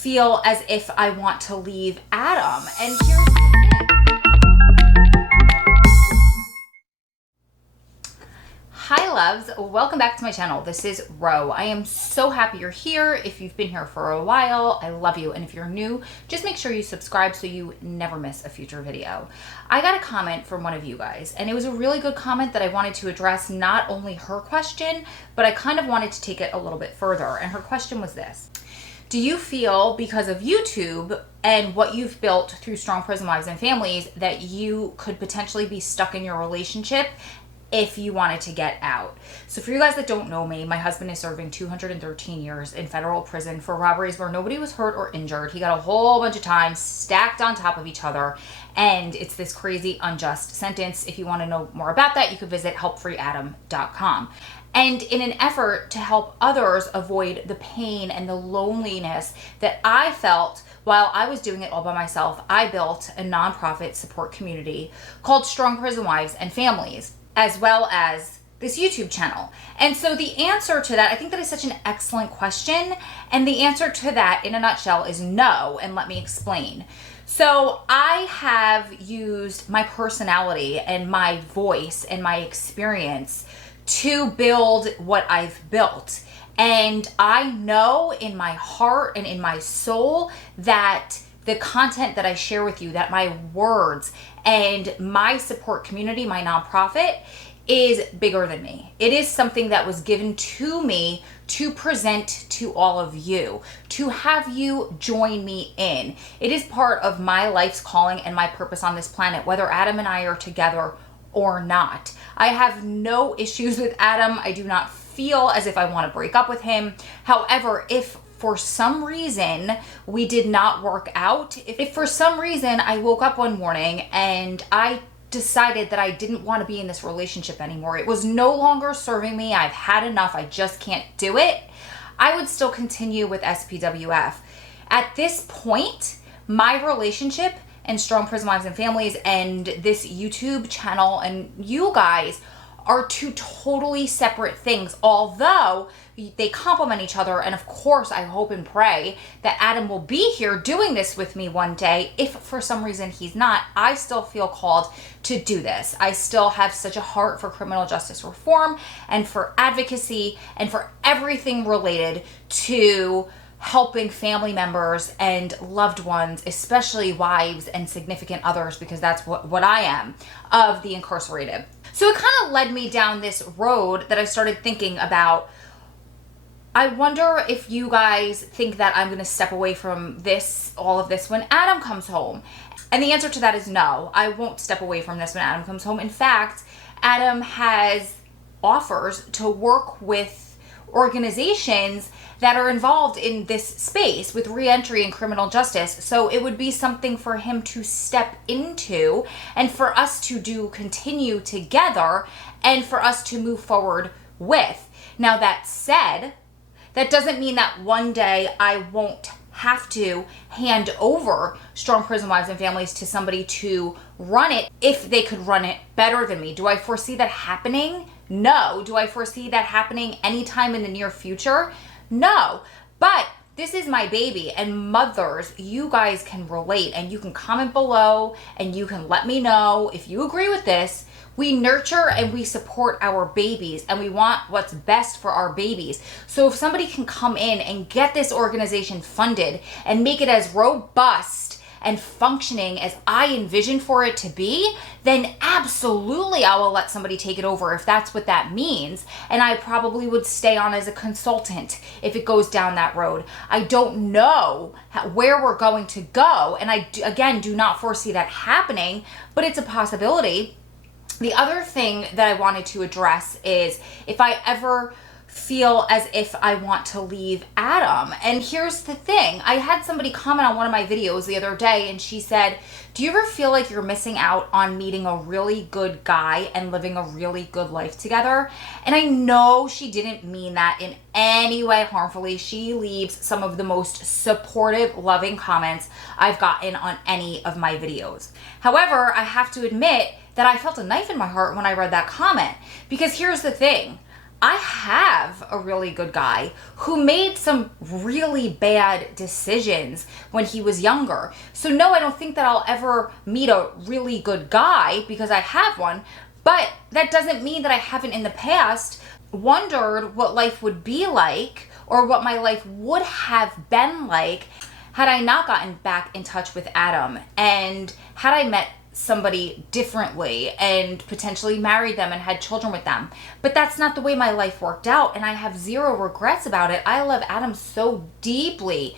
feel as if I want to leave Adam. And here's the thing. Hi loves, welcome back to my channel. This is Ro. I am so happy you're here. If you've been here for a while, I love you. And if you're new, just make sure you subscribe so you never miss a future video. I got a comment from one of you guys, and it was a really good comment that I wanted to address not only her question, but I kind of wanted to take it a little bit further. And her question was this: do you feel because of YouTube and what you've built through Strong Prison Wives and Families that you could potentially be stuck in your relationship if you wanted to get out? So for you guys that don't know me, my husband is serving 213 years in federal prison for robberies where nobody was hurt or injured. He got a whole bunch of time stacked on top of each other, and it's this crazy unjust sentence. If you want to know more about that, you could visit helpfreeadam.com. And in an effort to help others avoid the pain and the loneliness that I felt while I was doing it all by myself, I built a nonprofit support community called Strong Prison Wives and Families, as well as this YouTube channel. And so the answer to that, I think that is such an excellent question. And the answer to that in a nutshell is no. And let me explain. So I have used my personality and my voice and my experience to build what I've built. And I know in my heart and in my soul that the content that I share with you, that my words and my support community, my nonprofit, is bigger than me. It is something that was given to me to present to all of you, to have you join me in. It is part of my life's calling and my purpose on this planet, whether Adam and I are together or not. I have no issues with Adam. I do not feel as if I want to break up with him. However, if for some reason we did not work out, if for some reason I woke up one morning and I decided that I didn't want to be in this relationship anymore, it was no longer serving me, I've had enough, I just can't do it, I would still continue with SPWF. At this point, my relationship and Strong Prison Wives and Families and this YouTube channel and you guys are two totally separate things, although they complement each other. And of course, I hope and pray that Adam will be here doing this with me one day. If for some reason he's not, I still feel called to do this. I still have such a heart for criminal justice reform and for advocacy and for everything related to helping family members and loved ones, especially wives and significant others, because that's what I am, of the incarcerated. So it kind of led me down this road that I started thinking about. I wonder if you guys think that I'm going to step away from all of this when Adam comes home. And the answer to that is no. I won't step away from this when Adam comes home. In fact, Adam has offers to work with organizations that are involved in this space with reentry and criminal justice. So it would be something for him to step into and for us to continue together and for us to move forward with. Now that said, that doesn't mean that one day I won't have to hand over Strong Prison Wives and Families to somebody to run it if they could run it better than me. Do I foresee that happening? No. Do I foresee that happening anytime in the near future? No. But this is my baby, and mothers, you guys can relate, and you can comment below and you can let me know if you agree with this. We nurture and we support our babies, and we want what's best for our babies. So if somebody can come in and get this organization funded and make it as robust and functioning as I envision for it to be, then absolutely I will let somebody take it over if that's what that means. And I probably would stay on as a consultant if it goes down that road. I don't know where we're going to go, and I, again, do not foresee that happening, but it's a possibility. The other thing that I wanted to address is if I ever feel as if I want to leave Adam. And here's the thing. I had somebody comment on one of my videos the other day, and she said, do you ever feel like you're missing out on meeting a really good guy and living a really good life together? And I know she didn't mean that in any way harmfully. She leaves some of the most supportive, loving comments I've gotten on any of my videos. However, I have to admit that I felt a knife in my heart when I read that comment, because here's the thing. I have a really good guy who made some really bad decisions when he was younger. So no, I don't think that I'll ever meet a really good guy because I have one, but that doesn't mean that I haven't in the past wondered what life would be like or what my life would have been like had I not gotten back in touch with Adam and had I met somebody differently and potentially married them and had children with them. But that's not the way my life worked out, and I have zero regrets about it. I love Adam so deeply,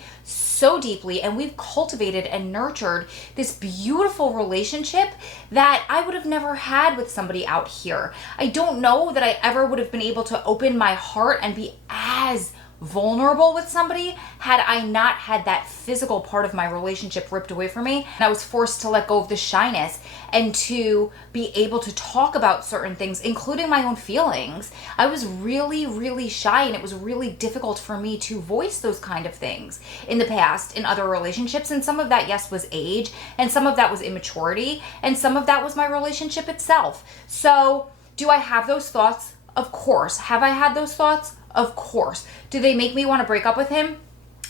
and we've cultivated and nurtured this beautiful relationship that I would have never had with somebody out here. I don't know that I ever would have been able to open my heart and be as vulnerable with somebody had I not had that physical part of my relationship ripped away from me. And I was forced to let go of the shyness and to be able to talk about certain things, including my own feelings. I was really, really shy, and it was really difficult for me to voice those kind of things in the past in other relationships. And some of that, yes, was age, and some of that was immaturity, and some of that was my relationship itself. So do I have those thoughts? Of course. Have I had those thoughts? Of course. Do they make me want to break up with him?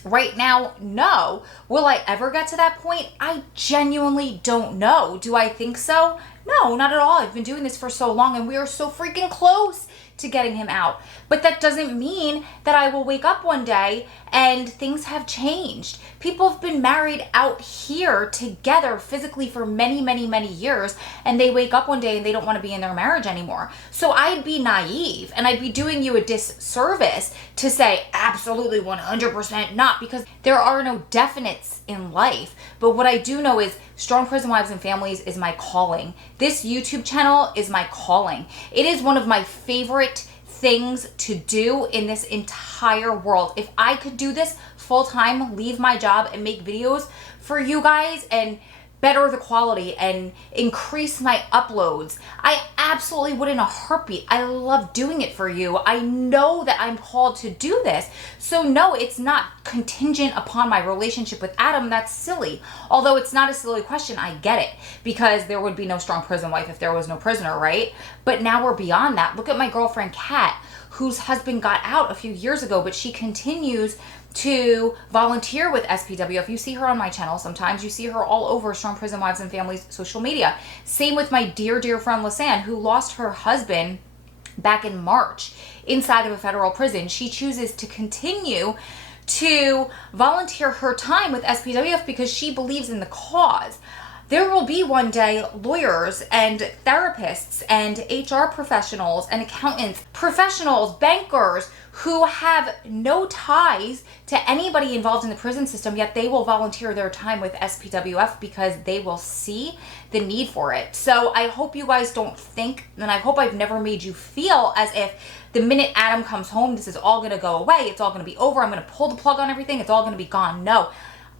Right now, no. Will I ever get to that point? I genuinely don't know. Do I think so? No, not at all. I've been doing this for so long, and we are so freaking close to getting him out. But that doesn't mean that I will wake up one day and things have changed. People have been married out here together physically for many, many, many years, and they wake up one day and they don't want to be in their marriage anymore. So I'd be naive, and I'd be doing you a disservice to say absolutely 100% not, because there are no definites in life. But what I do know is Strong Prison Wives and Families is my calling. This YouTube channel is my calling. It is one of my favorite things to do in this entire world. If I could do this full time, leave my job and make videos for you guys and better the quality and increase my uploads, I absolutely would in a heartbeat. I love doing it for you. I know that I'm called to do this. So no, it's not contingent upon my relationship with Adam. That's silly. Although it's not a silly question, I get it, because there would be no strong prison wife if there was no prisoner, right? But now we're beyond that. Look at my girlfriend Kat, whose husband got out a few years ago, but she continues to volunteer with SPWF. You see her on my channel sometimes. You see her all over Strong Prison Wives and Families social media. Same with my dear, dear friend Lisanne, who lost her husband back in March inside of a federal prison. She chooses to continue to volunteer her time with SPWF because she believes in the cause. There will be one day lawyers and therapists and HR professionals and accountants, professionals, bankers who have no ties to anybody involved in the prison system, yet they will volunteer their time with SPWF because they will see the need for it. So I hope you guys don't think, and I hope I've never made you feel as if the minute Adam comes home, this is all going to go away. It's all going to be over. I'm going to pull the plug on everything. It's all going to be gone. No.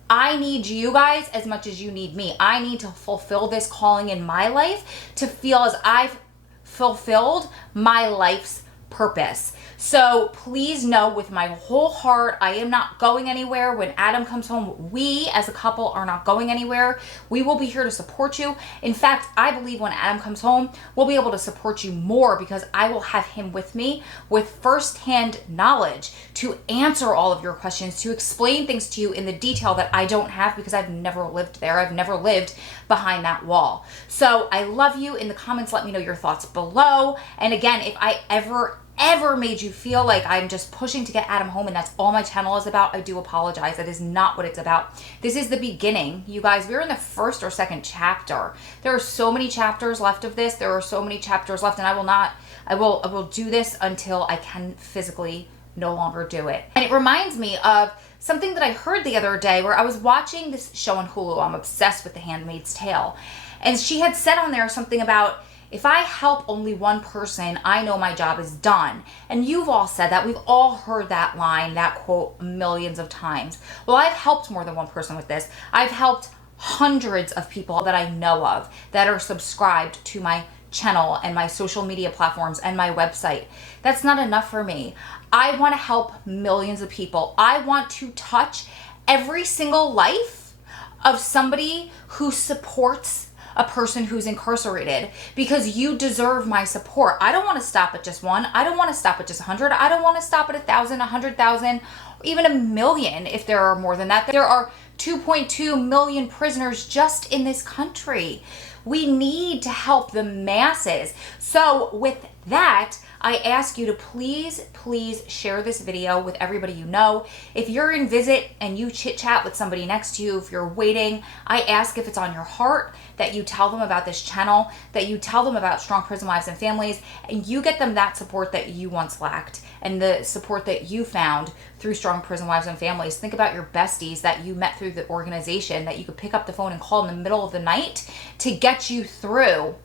I need you guys as much as you need me. I need to fulfill this calling in my life to feel as I've fulfilled my life's purpose. So please know with my whole heart, I am not going anywhere. When Adam comes home, we as a couple are not going anywhere. We will be here to support you. In fact, I believe when Adam comes home, we'll be able to support you more because I will have him with me with firsthand knowledge to answer all of your questions, to explain things to you in the detail that I don't have because I've never lived there. I've never lived behind that wall. So I love you. In the comments, let me know your thoughts below. And again, if I ever made you feel like I'm just pushing to get Adam home and that's all my channel is about, I do apologize. That is not what it's about. This is the beginning. You guys, we're in the first or second chapter. There are so many chapters left of this. There are so many chapters left, and I will do this until I can physically no longer do it. And it reminds me of something that I heard the other day where I was watching this show on Hulu. I'm obsessed with The Handmaid's Tale. And she had said on there something about, if I help only one person, I know my job is done. And you've all said that. We've all heard that line, that quote, millions of times. Well, I've helped more than one person with this. I've helped hundreds of people that I know of that are subscribed to my channel and my social media platforms and my website. That's not enough for me. I want to help millions of people. I want to touch every single life of somebody who supports a person who's incarcerated, because you deserve my support. I don't want to stop at just one. I don't want to stop at just 100. I don't want to stop at 1,000, 100,000, even 1,000,000 if there are more than that. There are 2.2 million prisoners just in this country. We need to help the masses. So with that, I ask you to please share this video with everybody you know. If you're in visit and you chit chat with somebody next to you, if you're waiting, I ask if it's on your heart that you tell them about this channel, that you tell them about Strong Prison Wives and Families, and you get them that support that you once lacked and the support that you found through Strong Prison Wives and Families. Think about your besties that you met through the organization that you could pick up the phone and call in the middle of the night to get you through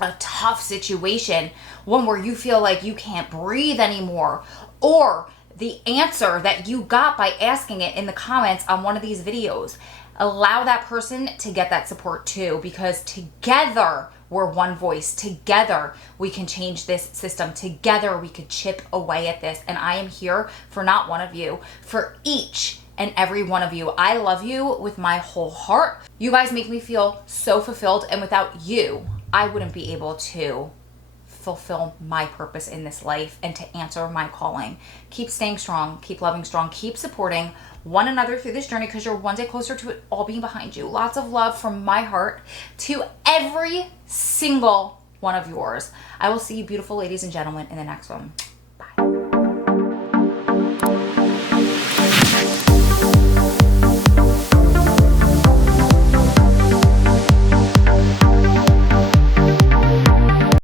a tough situation, one where you feel like you can't breathe anymore, or the answer that you got by asking it in the comments on one of these videos. Allow that person to get that support too, because together we're one voice. Together we can change this system. Together we could chip away at this. And I am here for not one of you, for each and every one of you. I love you with my whole heart. You guys make me feel so fulfilled, and without you, I wouldn't be able to fulfill my purpose in this life and to answer my calling. Keep staying strong, keep loving strong, keep supporting one another through this journey, because you're one day closer to it all being behind you. Lots of love from my heart to every single one of yours. I will see you beautiful ladies and gentlemen in the next one.